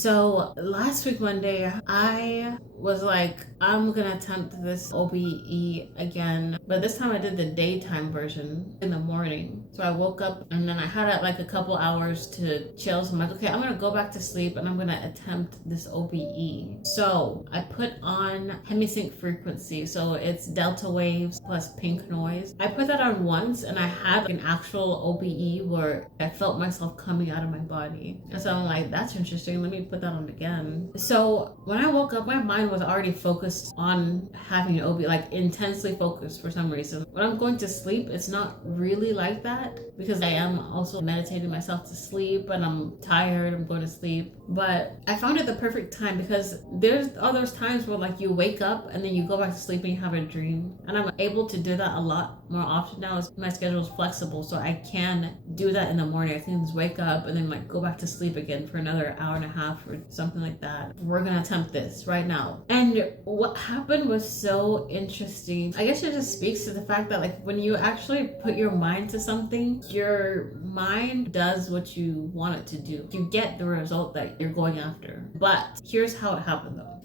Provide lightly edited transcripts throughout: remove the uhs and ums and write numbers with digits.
So last week Monday, I was like, I'm gonna attempt this OBE again, but this time I did the daytime version in the morning. So I woke up and then I had like a couple hours to chill. So I'm like, okay, I'm gonna go back to sleep and I'm gonna attempt this OBE. So I put on Hemi-Sync frequency. So it's delta waves plus pink noise. I put that on once and I had like an actual OBE where I felt myself coming out of my body. And so I'm like, that's interesting. Let me put that on again. So when I woke up, my mind was already focused on having an OBE, like intensely focused for some reason. When I'm going to sleep, it's not really like that because I am also meditating myself to sleep and I'm tired, I'm going to sleep. But I found it the perfect time because there's other times where like you wake up and then you go back to sleep and you have a dream. And I'm able to do that a lot more often now as my schedule is flexible. So I can do that in the morning. I can just wake up and then like go back to sleep again for another hour and a half or something like that. We're gonna attempt this right now. And what happened was so interesting. I guess it just speaks to the fact that like when you actually put your mind to something, your mind does what you want it to do. You get the result that you're going after. But here's how it happened though.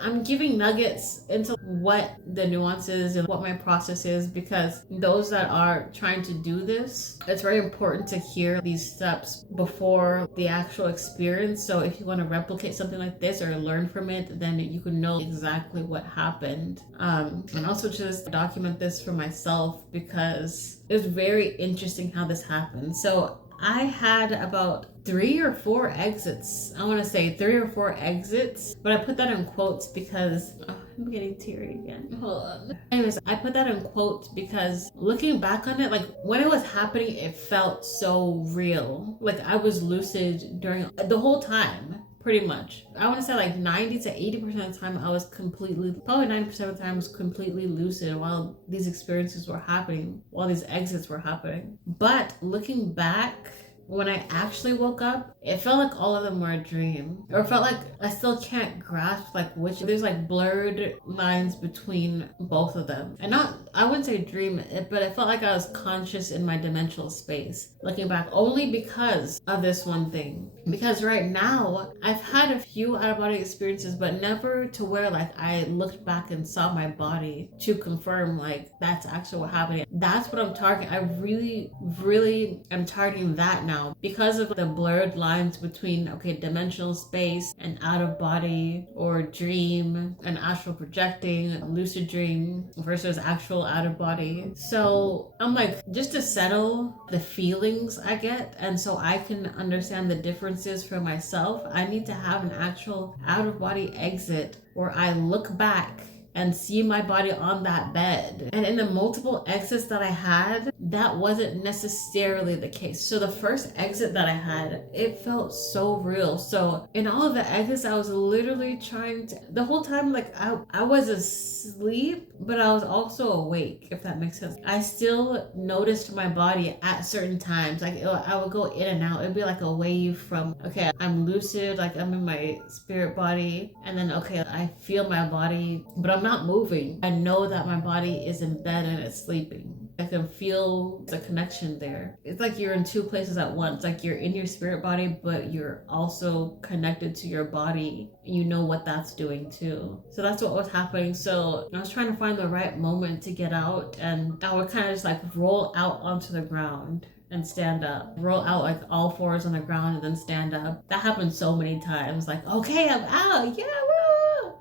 I'm giving nuggets into what the nuances and what my process is, because those that are trying to do this, it's very important to hear these steps before the actual experience. So if you want to replicate something like this or learn from it, then you can know exactly what happened. And also just document this for myself because it was very interesting how this happened. So I had about 3 or 4 exits. I want to say 3 or 4 exits, but I put that in quotes because I'm getting teary again. Hold on. Anyways, I put that in quotes because looking back on it, like when it was happening, it felt so real. Like I was lucid during the whole time. Pretty much. I want to say like 90 to 80% of the time I was completely, probably 90% of the time I was completely lucid while these experiences were happening, while these exits were happening. But looking back, when I actually woke up, it felt like all of them were a dream. Or it felt like I still can't grasp like which, there's like blurred lines between both of them. And I wouldn't say dream, but it felt like I was conscious in my dimensional space. Looking back, only because of this one thing. Because right now, I've had a few out-of-body experiences, but never to where like I looked back and saw my body to confirm like that's actually what happened. That's what I'm targeting. I really am targeting that now because of the blurred lines between, okay, dimensional space and out-of-body or dream and astral projecting, lucid dream versus actual out-of-body. So I'm like, just to settle the feelings I get and so I can understand the differences for myself, I need to have an actual out-of-body exit where I look back and see my body on that bed. And in the multiple exits that I had, that wasn't necessarily the case. So the first exit that I had, it felt so real. So in all of the exits, I was literally trying to, the whole time, like I was asleep, but I was also awake, if that makes sense. I still noticed my body at certain times. Like I would go in and out. It'd be like a wave from, okay, I'm lucid, like I'm in my spirit body. And then, okay, I feel my body, but I'm not moving. I know that my body is in bed and it's sleeping. I can feel the connection there. It's like you're in two places at once. Like you're in your spirit body, but you're also connected to your body. You know what that's doing too. So that's what was happening. So I was trying to find the right moment to get out, and I would kind of just like roll out onto the ground and stand up. Roll out like all fours on the ground and then stand up. That happened so many times. Like, okay, I'm out. Yeah, woo!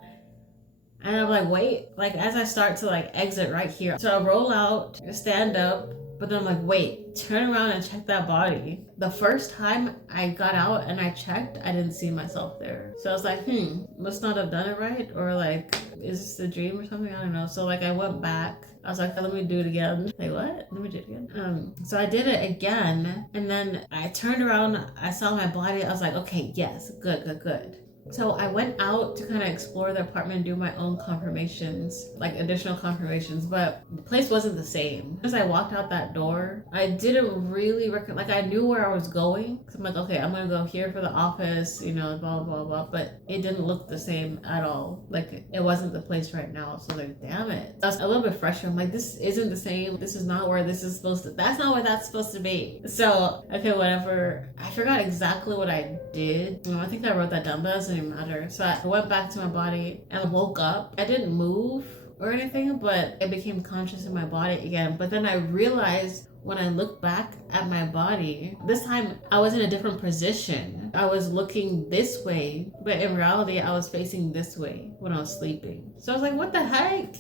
And I'm like, wait, like as I start to like exit right here. So I roll out, stand up, but then I'm like, wait, turn around and check that body. The first time I got out and I checked, I didn't see myself there. So I was like, must not have done it right. Or like, is this a dream or something? I don't know. So like I went back. I was like, let me do it again. Like, what? Let me do it again. So I did it again. And then I turned around. I saw my body. I was like, okay, yes, good. So I went out to kind of explore the apartment and do my own confirmations, like additional confirmations, but the place wasn't the same. As I walked out that door, I didn't really like I knew where I was going. So I'm like, okay, I'm gonna go here for the office, you know, blah blah blah. But it didn't look the same at all. Like it wasn't the place right now. So like, damn it. I was a little bit frustrated. I'm like, this isn't the same. This is not where this is supposed to. That's not where that's supposed to be. So okay, whatever. I forgot exactly what I did. I think I wrote that down, but that doesn't even matter. So I went back to my body and I woke up. I didn't move or anything, but I became conscious in my body again. But then I realized when I looked back at my body, this time I was in a different position. I was looking this way, but in reality, I was facing this way when I was sleeping. So I was like, what the heck?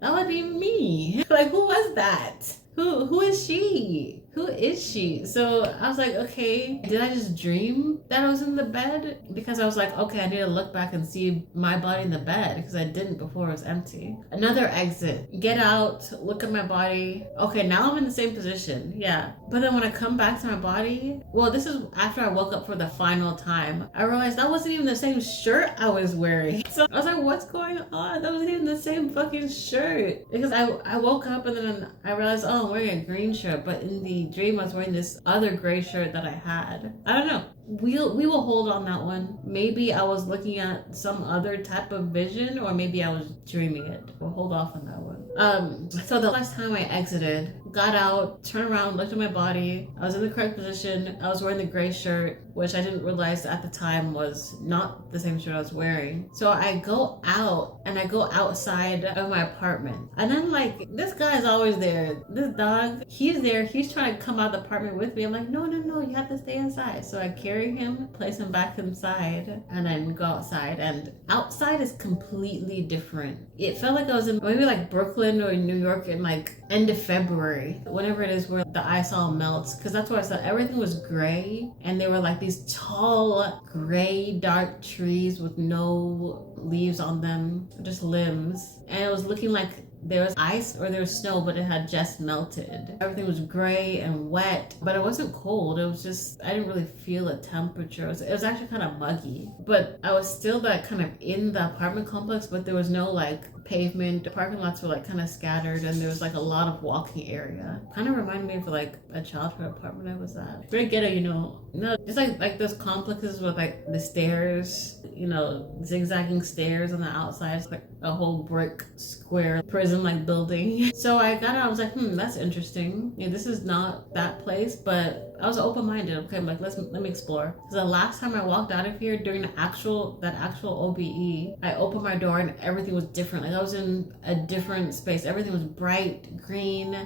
That wasn't even me. Like, who was that? Who is she? Who is she? So I was like, okay, did I just dream that I was in the bed? Because I was like, okay, I need to look back and see my body in the bed because I didn't before. It was empty. Another exit. Get out, look at my body. Okay, now I'm in the same position. Yeah. But then when I come back to my body, well, this is after I woke up for the final time, I realized that wasn't even the same shirt I was wearing. So I was like, what's going on? That wasn't even the same fucking shirt. Because I woke up and then I realized, oh, I'm wearing a green shirt, but in the dream I was wearing this other gray shirt that I had. I don't know. We will hold on that one. Maybe I was looking at some other type of vision, or maybe I was dreaming it. We'll hold off on that one. So the last time I exited, got out, turned around, looked at my body. I was in the correct position. I was wearing the gray shirt, which I didn't realize at the time was not the same shirt I was wearing. So I go out and I go outside of my apartment. And then like, this guy's always there. This dog, he's there. He's trying to come out of the apartment with me. I'm like, no, you have to stay inside. So I carry him, place him back inside, and then go outside. And outside is completely different. It felt like I was in maybe like Brooklyn or New York in like end of February, whenever it is where the ice all melts, because that's what I saw. Everything was gray, and there were like these tall gray dark trees with no leaves on them, just limbs, and it was looking like there was ice or there was snow, but it had just melted. Everything was gray and wet, but it wasn't cold. It was just, I didn't really feel a temperature. It was actually kind of muggy, but I was still like kind of in the apartment complex, but there was no like pavement. The parking lots were like kind of scattered, and there was like a lot of walking area. Kind of reminded me of like a childhood apartment I was at. Very ghetto, you know. No, it's like those complexes with like the stairs, you know, zigzagging stairs on the outside. It's like a whole brick square prison like building. So I got out, I was like, that's interesting. Yeah, this is not that place, but I was open-minded. Okay, I'm like, let me explore. Because the last time I walked out of here during that actual OBE, I opened my door and everything was different. Like I was in a different space. Everything was bright green,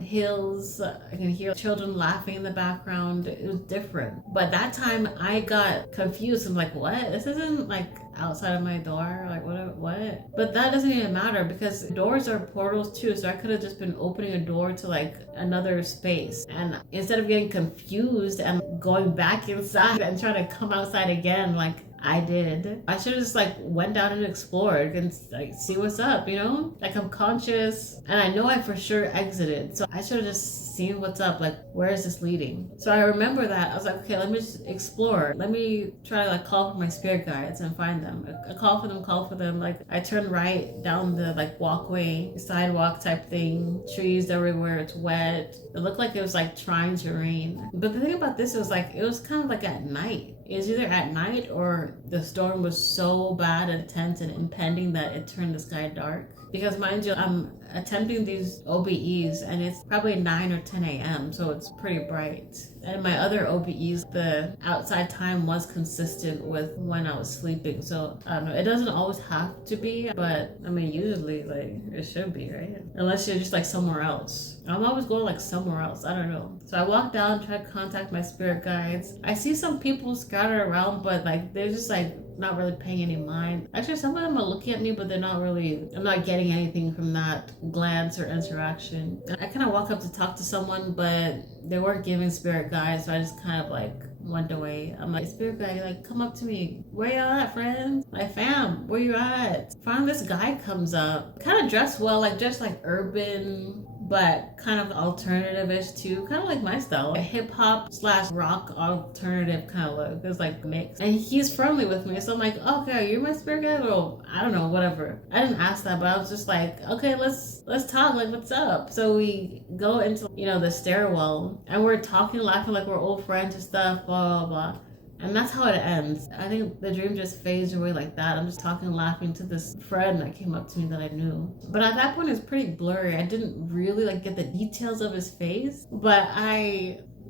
hills. I can hear children laughing in the background. It was different. But that time I got confused. I'm like, what? This isn't like outside of my door. Like what? But that doesn't even matter because doors are portals too. So I could have just been opening a door to like another space. And instead of getting confused and going back inside and trying to come outside again, like I did, I should have just like went down and explored and like see what's up, you know? Like I'm conscious and I know I for sure exited. So I should have just seen what's up, like where is this leading? So I remember that. I was like, okay, let me just explore. Let me try to like call for my spirit guides and find them. I call for them. Like I turned right down the like walkway, sidewalk type thing, trees everywhere, it's wet. It looked like it was like trying to rain. But the thing about this was like, it was kind of like at night. It was either at night or the storm was so bad and intense and impending that it turned the sky dark. Because mind you, I'm attempting these OBEs and it's probably 9 or 10 a.m. so it's pretty bright. And my other OBEs, the outside time was consistent with when I was sleeping. So I don't know, it doesn't always have to be, but I mean usually like it should be, right? Unless you're just like somewhere else. I'm always going like somewhere else, I don't know. So I walked down, tried to contact my spirit guides. I see some people scattered around, but like they're just like not really paying any mind. Actually, some of them are looking at me, but they're not really, I'm not getting anything from that glance or interaction. And I kind of walk up to talk to someone, but they weren't giving spirit guides, so I just kind of like went away. I'm like, spirit guide, like, come up to me. Where y'all at, friends? Like, fam, where you at? Finally, this guy comes up, kind of dressed well, like just like urban, but kind of alternative-ish too, kind of like my style, hip hop / rock alternative kind of look. It's like mixed, and he's friendly with me, so I'm like, okay, you're my spirit guide, or I don't know, whatever. I didn't ask that, but I was just like, okay, let's talk, like, what's up? So we go into, you know, the stairwell, and we're talking, laughing like we're old friends and stuff, blah blah blah. And that's how it ends. I think the dream just fades away like that. I'm just talking, laughing to this friend that came up to me that I knew. But at that point, it's pretty blurry. I didn't really like get the details of his face. But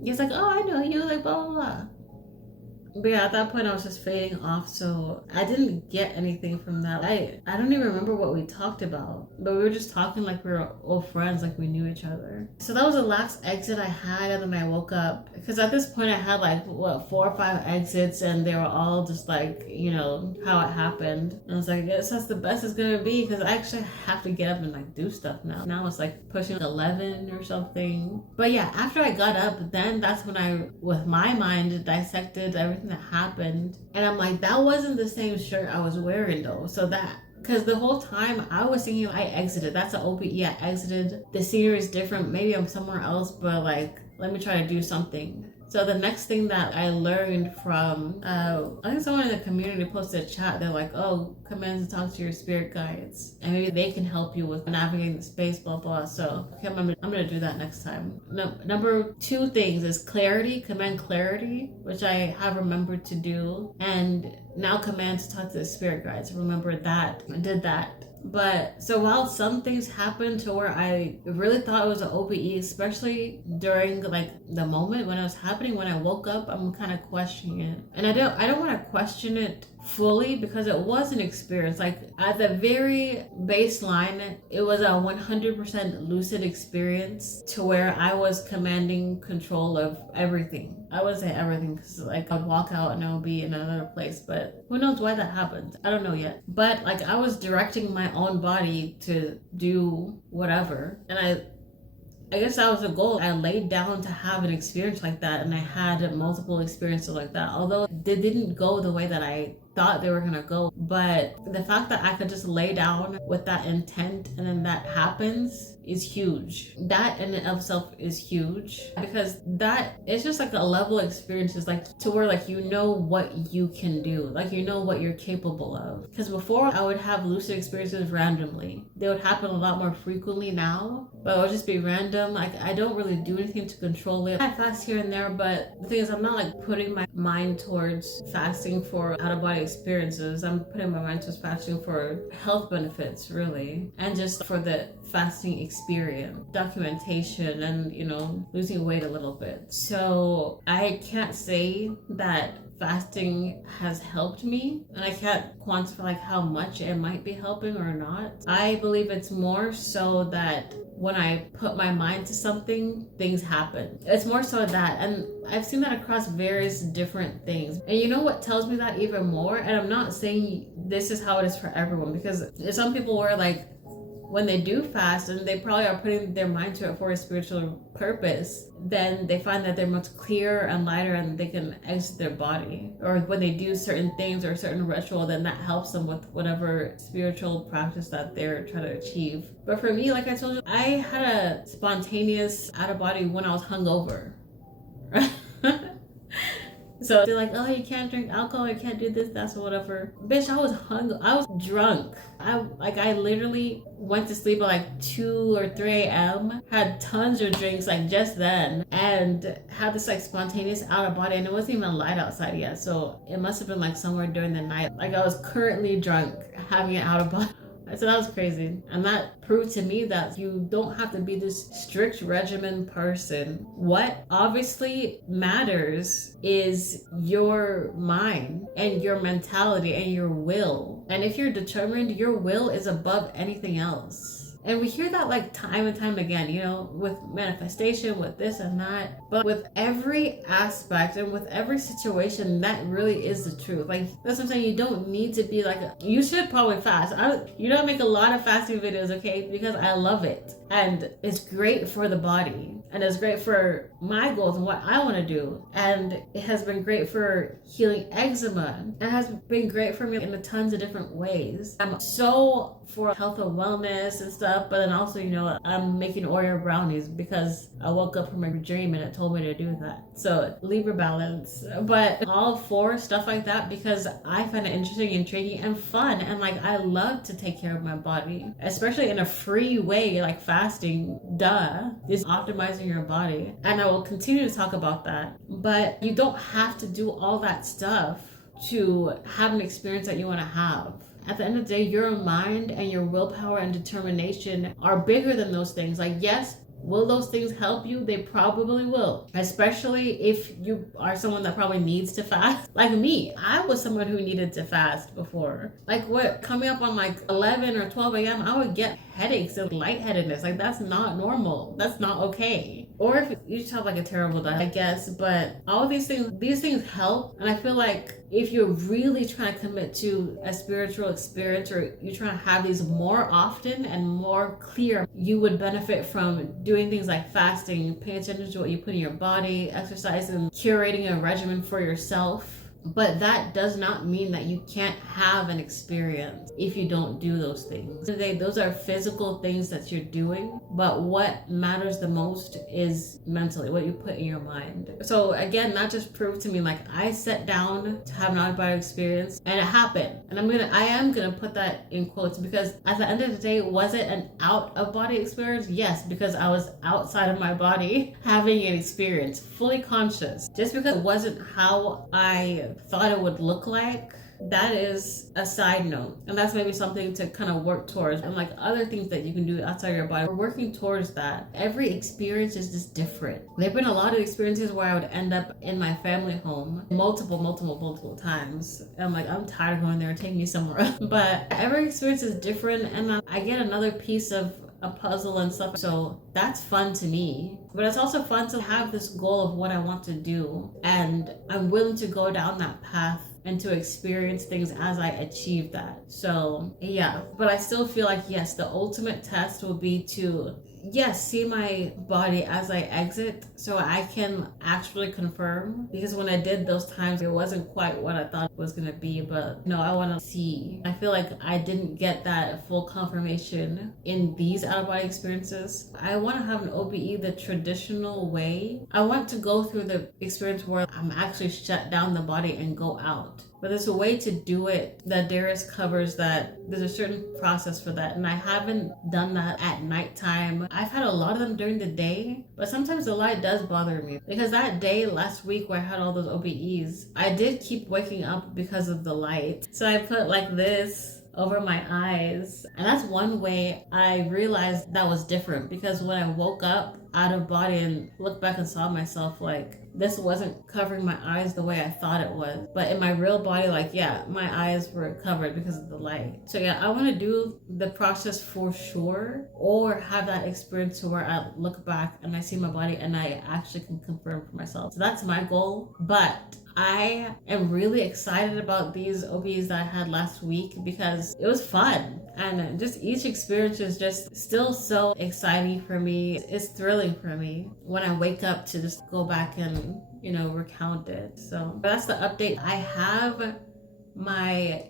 he's like, oh, I know you, like, blah, blah, blah. But yeah, at that point I was just fading off, so I didn't get anything from that. I don't even remember what we talked about, but we were just talking like we were old friends, like we knew each other. So that was the last exit I had, and then I woke up, because at this point I had like, what, 4 or 5 exits, and they were all just like, you know, how it happened. And I was like, I guess that's the best it's gonna be, because I actually have to get up and like do stuff now. Now it's like pushing 11 or something. But yeah, after I got up, then that's when I, with my mind, dissected everything that happened, and I'm like, that wasn't the same shirt I was wearing though. So that, because the whole time I was thinking I exited, that's an OBE, I exited, the scenery is different, maybe I'm somewhere else, but like, let me try to do something. So the next thing that I learned from, I think someone in the community posted a chat, they're like, oh, commands to talk to your spirit guides, and maybe they can help you with navigating the space, blah, blah. So okay, I'm gonna do that next time. Number 2 things is clarity, command clarity, which I have remembered to do, and now command to talk to the spirit guides. Remember that, I did that. But so while some things happened to where I really thought it was an OBE, especially during like the moment when it was happening, when I woke up, I'm kind of questioning it. And I don't want to question it fully, because it was an experience. Like at the very baseline, it was a 100% lucid experience, to where I was commanding control of everything. I would say everything, because like I'd walk out and I would be in another place, but who knows why that happened. I don't know yet. But like I was directing my own body to do whatever, and I guess that was the goal. I laid down to have an experience like that, and I had multiple experiences like that, although they didn't go the way that I thought they were gonna go. But the fact that I could just lay down with that intent and then that happens is huge. That in and of itself is huge, because that is just like a level of experiences, like to where like you know what you can do, like you know what you're capable of. Because before I would have lucid experiences randomly. They would happen a lot more frequently now, but it would just be random. Like I don't really do anything to control it. I fast here and there, but the thing is, I'm not like putting my mind towards fasting for out-of-body experiences. I'm putting my mind towards fasting for health benefits, really, and just for the fasting experience, documentation, and, you know, losing weight a little bit. So I can't say that fasting has helped me, and I can't quantify like how much it might be helping or not. I believe it's more so that when I put my mind to something, things happen. It's more so that, and I've seen that across various different things. And you know what tells me that even more, and I'm not saying this is how it is for everyone, because there's some people where like when they do fast and they probably are putting their mind to it for a spiritual purpose, then they find that they're much clearer and lighter and they can exit their body. Or when they do certain things or a certain ritual, then that helps them with whatever spiritual practice that they're trying to achieve. But for me, like I told you, I had a spontaneous out of body when I was hungover. So they're like, oh, you can't drink alcohol, you can't do this, that's whatever. Bitch, I was drunk. I literally went to sleep at like 2 or 3 a.m., had tons of drinks like just then, and had this like spontaneous out of body, and it wasn't even light outside yet, so it must have been like somewhere during the night. Like I was currently drunk, having it out of body. So that was crazy. And that proved to me that you don't have to be this strict regimen person. What obviously matters is your mind and your mentality and your will. And if you're determined, your will is above anything else. And we hear that like time and time again, you know, with manifestation, with this and that. But with every aspect and with every situation, that really is the truth. Like, that's what I'm saying. You don't need to be like, you should probably fast. You know, I make a lot of fasting videos, okay? Because I love it. And it's great for the body. And it's great for my goals and what I want to do. And it has been great for healing eczema. It has been great for me in a tons of different ways. I'm so for health and wellness and stuff. up, but then also, you know, I'm making Oreo brownies because I woke up from a dream and it told me to do that. So Libra balance, but all for stuff like that because I find it interesting, intriguing, and fun. And like, I love to take care of my body, especially in a free way, like fasting, is optimizing your body. And I will continue to talk about that, but you don't have to do all that stuff to have an experience that you want to have. At the end of the day, your mind and your willpower and determination are bigger than those things. Like, yes, will those things help you? They probably will, especially if you are someone that probably needs to fast. Like me, I was someone who needed to fast before. Like coming up on like 11 or 12 a.m., I would get headaches and lightheadedness. Like that's not normal. That's not okay. Or if you just have like a terrible diet, I guess. But all these things help. And I feel like if you're really trying to commit to a spiritual experience, or you're trying to have these more often and more clear, you would benefit from doing things like fasting, paying attention to what you put in your body, exercising, curating a regimen for yourself. But that does not mean that you can't have an experience if you don't do those things. Those are physical things that you're doing, but what matters the most is mentally, what you put in your mind. So again, that just proved to me, like, I sat down to have an out-of-body experience and it happened. And I am gonna put that in quotes, because at the end of the day, was it an out-of-body experience? Yes, because I was outside of my body having an experience, fully conscious. Just because it wasn't how I thought it would look like, that is a side note, and that's maybe something to kind of work towards. And like other things that you can do outside your body, we're working towards that. Every experience is just different. There have been a lot of experiences where I would end up in my family home multiple times. I'm like, I'm tired of going there, take me somewhere else. But every experience is different, and I get another piece of a puzzle and stuff. So that's fun to me. But it's also fun to have this goal of what I want to do, and I'm willing to go down that path and to experience things as I achieve that. So yeah, but I still feel like, yes, the ultimate test will be to, yes, see my body as I exit so I can actually confirm. Because when I did those times, it wasn't quite what I thought it was gonna be, but no, I wanna see. I feel like I didn't get that full confirmation in these out-of-body experiences. I wanna have an OBE the traditional way. I want to go through the experience where I'm actually shut down the body and go out. But there's a way to do it that Darius covers, that there's a certain process for that. And I haven't done that at nighttime. I've had a lot of them during the day, but sometimes the light does bother me. Because that day last week where I had all those OBEs, I did keep waking up because of the light. So I put like this over my eyes. And that's one way I realized that was different, because when I woke up out of body and looked back and saw myself, like, this wasn't covering my eyes the way I thought it was. But in my real body, like, yeah, my eyes were covered because of the light. So yeah, I want to do the process for sure, or have that experience to where I look back and I see my body and I actually can confirm for myself. So that's my goal. But I am really excited about these OBEs that I had last week because it was fun. And just each experience is just still so exciting for me. It's thrilling for me when I wake up to just go back and, you know, recount it. So that's the update. I have my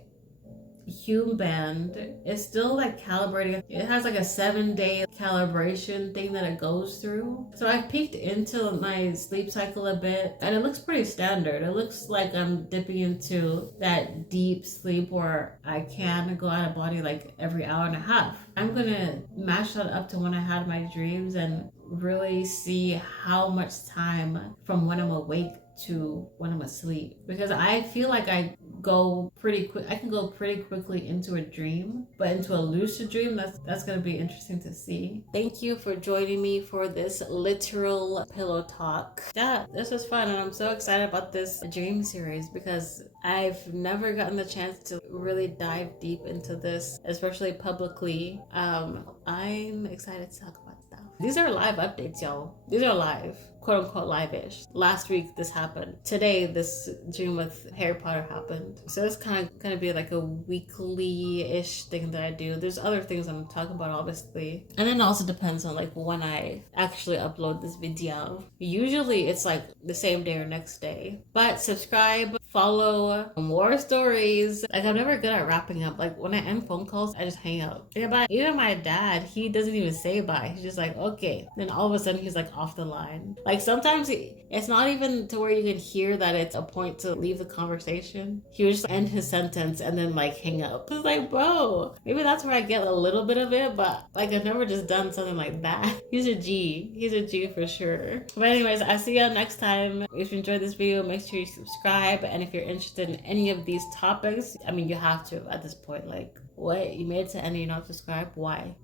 HumeBand. It's still like calibrating. It has like a 7-day calibration thing that it goes through. So I peeked into my sleep cycle a bit, and it looks pretty standard. It looks like I'm dipping into that deep sleep where I can go out of body like every hour and a half. I'm gonna match that up to when I had my dreams and really see how much time from when I'm awake to when I'm asleep, because I feel like I go pretty quick. I can go pretty quickly into a dream, but into a lucid dream, that's gonna be interesting to see. Thank you for joining me for this literal pillow talk. Yeah, this was fun, and I'm so excited about this dream series because I've never gotten the chance to really dive deep into this, especially publicly. I'm excited to talk about stuff. These are live updates, y'all. These are live, quote unquote live-ish. Last week this happened. Today this dream with Harry Potter happened. So it's kind of gonna be like a weekly-ish thing that I do. There's other things I'm talking about, obviously. And then it also depends on like when I actually upload this video. Usually it's like the same day or next day. But subscribe follow more stories. Like, I'm never good at wrapping up. Like, when I end phone calls, I just hang up. Yeah, but even my dad, he doesn't even say bye. He's just like, okay. Then all of a sudden, he's like off the line. Like, sometimes it's not even to where you can hear that it's a point to leave the conversation. He would just end his sentence and then like hang up. It's like, bro, maybe that's where I get a little bit of it, but like, I've never just done something like that. He's a G. He's a G for sure. But anyways, I'll see y'all next time. If you enjoyed this video, make sure you subscribe. And if you're interested in any of these topics, I mean, you have to at this point. Like, what? You made it to the end and you don't subscribe? Why?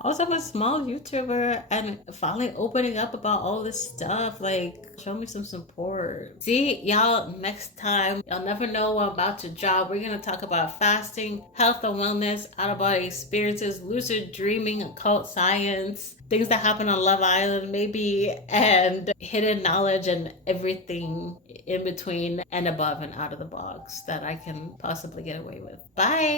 Also, I'm a small YouTuber and finally opening up about all this stuff. Like, show me some support. See y'all next time. Y'all never know what I'm about to drop. We're gonna talk about fasting, health and wellness, out-of-body experiences, lucid dreaming, occult science, things that happen on Love Island maybe, and hidden knowledge and everything in between and above and out of the box that I can possibly get away with. Bye.